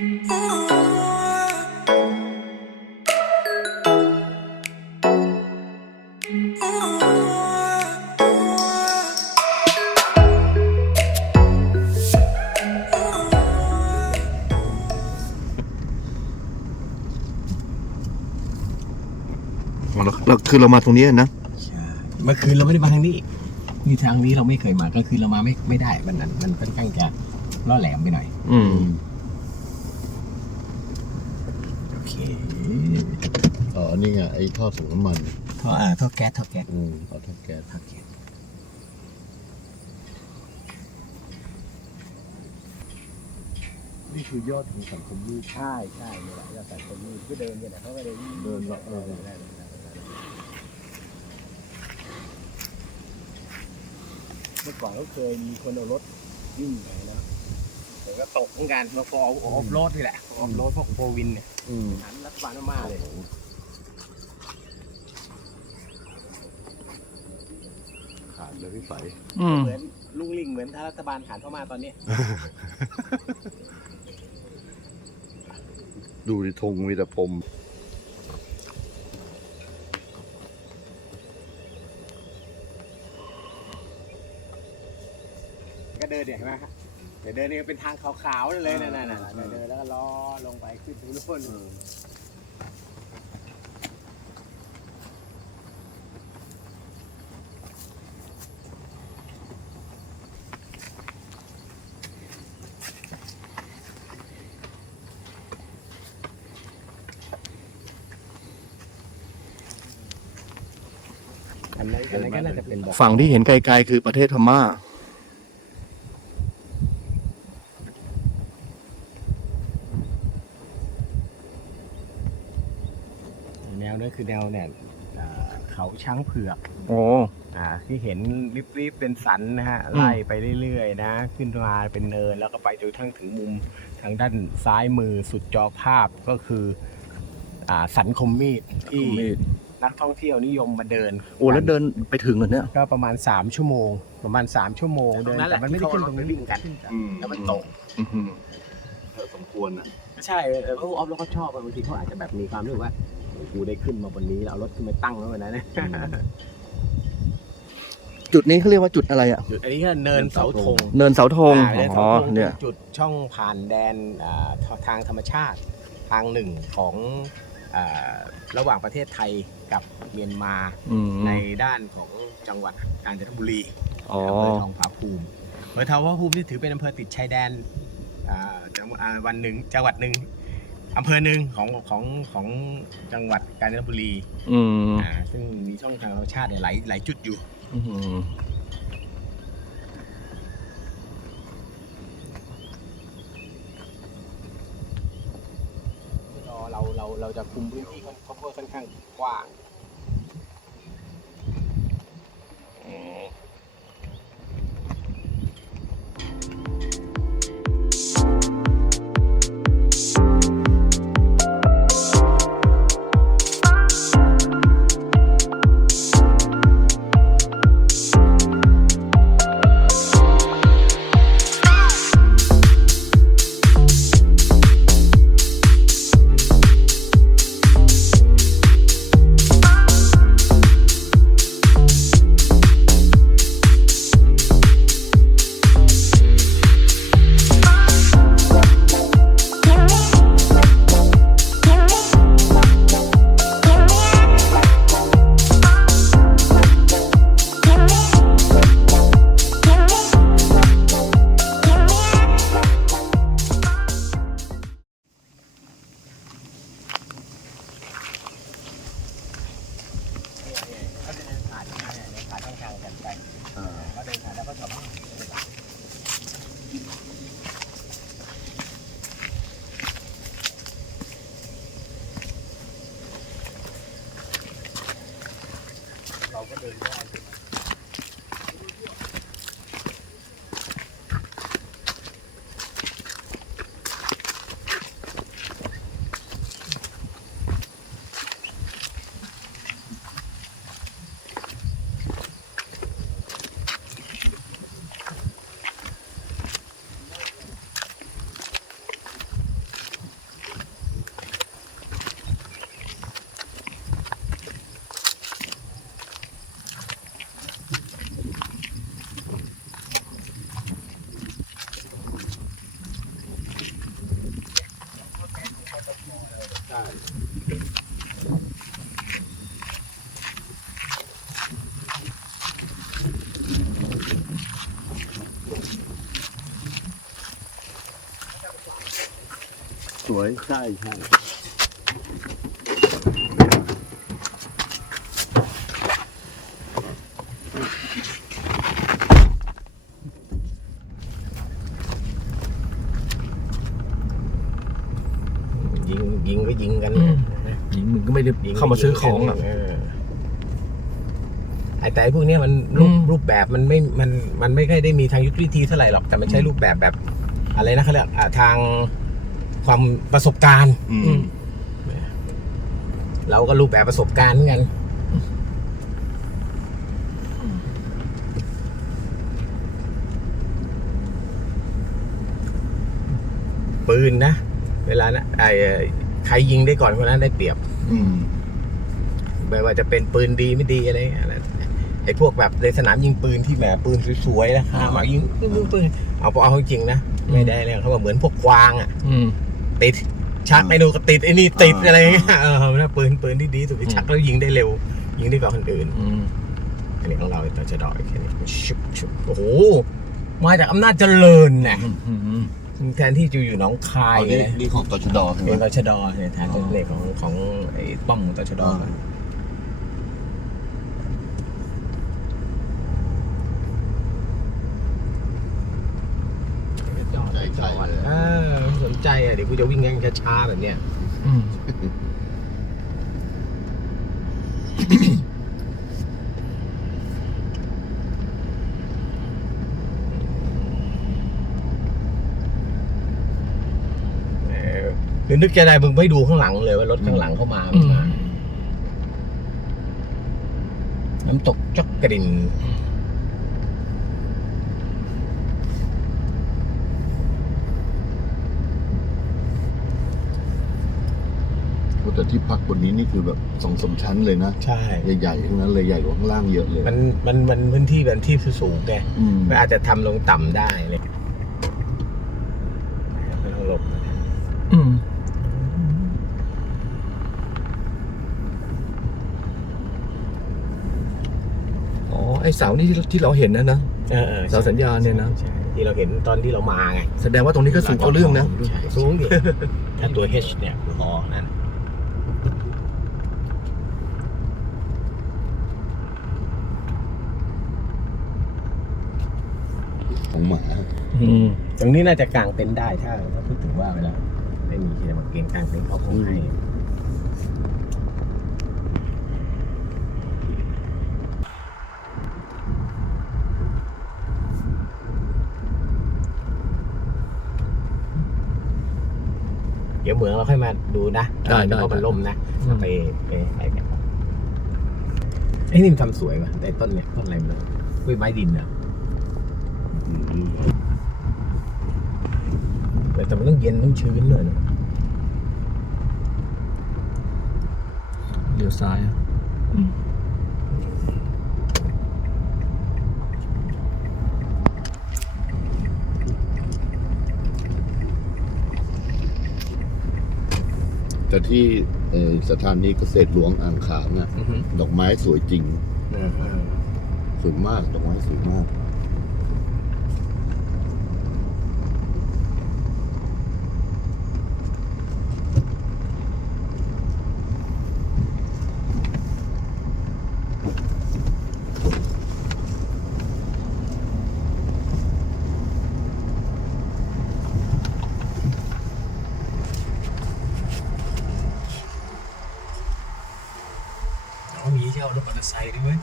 เราเราคือเรามาตรงนี้นะใช่เมื่อคืนเราไม่ได้มาทางนี้นี่ทางนี้เราไม่เคยมากลางคืนเรามาไม่ไม่ได้มันนั้นมันค่อนข้างจะล่อแหลมไปหน่อย อืม โอเค อ๋อนี่ไงไอ้ท่อส่งน้ำมันท่ออ่าท่อแก๊สท่อแก๊สอืมเอาท่อแก๊สท่อแก๊สนี่คือยอดของสังคมมืดใช่ใช่เนี่ยแหละเราใส่คนมือก็เดินเนี่ยแหละเขาก็เดินเดินเลาะเอเอออได้ได้ได้ได้เมื่อก่อนเขาเคยมีคนเอารถวิ่งไปนะแต่ก็ตกเหมือนกันมาฟอออฟโรดนี่แหละออฟโรดพวกโฟวินเนี่ยอืมหันรัฐบาลมากๆเลย ขาด เลยพี่ไฝอืมเหมือนลุงลิงเหมือนถ้ารัฐบาลหันเข้ามาตอนนี้ดูดิธงมีแต่พรมก็เดินเนี่ยเห็นไหมฮะเดี๋ยวเดินนี่เป็นทางขาวๆเลยนั่นน่ะเดินแล้วก็ล้อลงไปขึ้นถึงนู่ อันนั้นอันนั้นก็น่าจะเป็นบอกฝั่งที่เห็นไกลๆคือประเทศพม่า แนวนั้นคือแนวเนี่ยอ่าเขาช้างเผือก โอ้ อ่าที่เห็นริบๆเป็นสันนะฮะไล่ไปเรื่อยๆนะ ขึ้นมาเป็นเนินแล้วก็ไปจนกระทั่งถึงมุมทางด้านซ้ายมือสุดจอภาพก็คือ อ่าสันคมมีดที่ นักท่องเที่ยวนิยมมาเดินโอ้แล้วเดินไปถึงเหรอเนี่ยก็ประมาณ 3 ชั่วโมง ประมาณ 3 ชั่วโมงเดินแต่มันไม่ได้ขึ้นตรงนี้วิ่งกันอืมแล้วมันตกอื้อหือเออสมควรนะใช่เออเขาออฟแล้วเขาชอบอะบางทีเขาอาจจะแบบมีความรู้สึกว่ากูได้ขึ้นมาบนนี้แล้วเอารถขึ้นมาตั้งไว้บนนั้นนะจุดนี้เขาเรียกว่าจุดอะไรอะจุดอันนี้ก็เนินเสาธงเนินเสาธงอ่าเนินอ๋เสาอธงเนี่ยคือจุดช่องผ่านแดนอ่าทางธรรมชาติทางหนึ่งของอ่าระหว่างประเทศไทย กับเมียนมาอืม ในด้านของจังหวัดกาญจนบุรีอ๋อ อำเภอทองผาภูมิอำเภอทองผาภูมิที่ถือเป็นอำเภอติดชายแดนอ่าจังหวัดอ่าวันหนึ่งจังหวัดหนึ่งอำเภอหนึ่งของของของจังหวัดกาญจนบุรีอืมอ่าซึ่งมีช่องทางธรรมชาติเนี่ยหลายหลายจุดอยู่ อื้อหือ เราเราเราเรา จะคุมพื้นที่ค่อนค่อนข้างกว้าง สวยใช่ใช่ ยิงยิงก็ยิงกัน อืม หญิงมึงก็ ไม่ได้ยิเข้ามาซื้อของอะเไอ้แต่ไอ้พวกเนี้ยมันรูปอืมรูปแบบมันไม่มันมันไม่ค่อยได้มีทางยุทธวิธีเท่าไหร่หรอกแต่มันใช้รูปแบบแบบ อะไรนะเขาเรียกอ่าทางความประสบการณ์อือืมมเราก็รูปแบบประสบการณ์เหมือนกันปืนนะ เวลานะไอ้เอ่อ ใครยิงได้ก่อนคนนั้นได้เปรียบ อืมไม่ว่าจะเป็นปืนดีไม่ดีอะไรเงี้ยอะไรไอ้พวกแบบในสนามยิงปืนที่แหมปืนสวยๆนะหามายิงปืนปืนเอาพอเอาจริงๆนะไม่ได้เลยเขาบอกเหมือนพวกกวางอะ อืม ติดชักไอ้นูนก็ติดไอ้นี่ติดอ่าอะไรเงี้ยเออนะปืนปืนที่ดีสุดที่ชักแล้วยิงได้เร็ว ยิงได้กว่าคนอื่นอืมอันนี้ของเราตัวจะดอยแค่นี้ชุบชุบโอ้โหมาจากอำนาจเจริญนะอืมอืม แทนที่จะอยู่หนองคายอันนี้เลยนี่ของตชดใช่เป็นไหมตชดเนี่ยฐานเล็กของของไอ้ป้อมของตชดอ่าใช่ใช่เลยเออสนใจอะเดี๋ยวกูจะวิ่งยังช้าๆแบบเนี้ย อืม เอ อคือนึกจะได้มึงไม่ดูข้างหลังเลยว่ารถข้างหลังเข้ามาไม่มาน้ำตกจอกกระดินแต่ที่พักบนนี้นี่คือแบบสองสามชั้นเลยนะ ใช่ ใหญ่ๆทั้งนั้นเลยใหญ่กว่าข้างล่างเยอะเลย มันมันมันพื้นที่เป็นที่สูงไงอืมมันอาจจะทำลงต่ำได้เลยไม่ต้องหลบนะอืมอ๋อ ไอ เสานี่ที่ที่เราเห็นนะนะเออออเสาสัญญาณเนี่ยนะ ใช่ที่เราเห็นตอนที่เรามาไงแสดงว่าตรงนี้ก็สูงเอาเรื่องนะ ใช่สูงดิถ้าตัว H เนี่ยคือหอนั่นของหมา อืม ตรงนี้น่าจะกางเต็นท์ได้ถ้าถ้าพูดถึงว่าเวลาไม่มีที่จะมาเกณฑ์กางเต็นท์เขาคงให้ ดี๋ยวเหมืองเราค่อยมาดูนะได้ได้ เพราะมันล่มนะอืมไปไปไปกันไอ้ยนี่มันทำสวยว่ะแต่ต้นเนี่ยต้นอะไรมันเลยกล้วยไม้ดินอะแต่มันต้องเย็นต้องชื้นหน่อยนะเลี้ยวซ้ายอะ แต่ที่เอ่อสถานีเกษตรหลวงอ่างขางอะอือฮึดอกไม้สวยจริงอืมอืมสวยมากดอกไม้สวยมาก เขามีเที่ยวรถมอเตอร์ไซค์ ด้วยเวย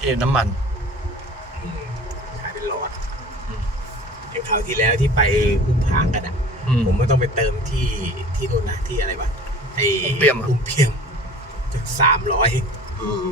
เอ็นน้ำมันขายเป็นหลอดอืมอย่างคราวที่แล้วที่ไปอุ้มผางกันอะ อืม ผมก็ต้องไปเติมที่ที่นู่นนะที่อะไรวะไอ้อุ้มเปี่ยมอะ อุ้มเพียมจากสามร้อยอืม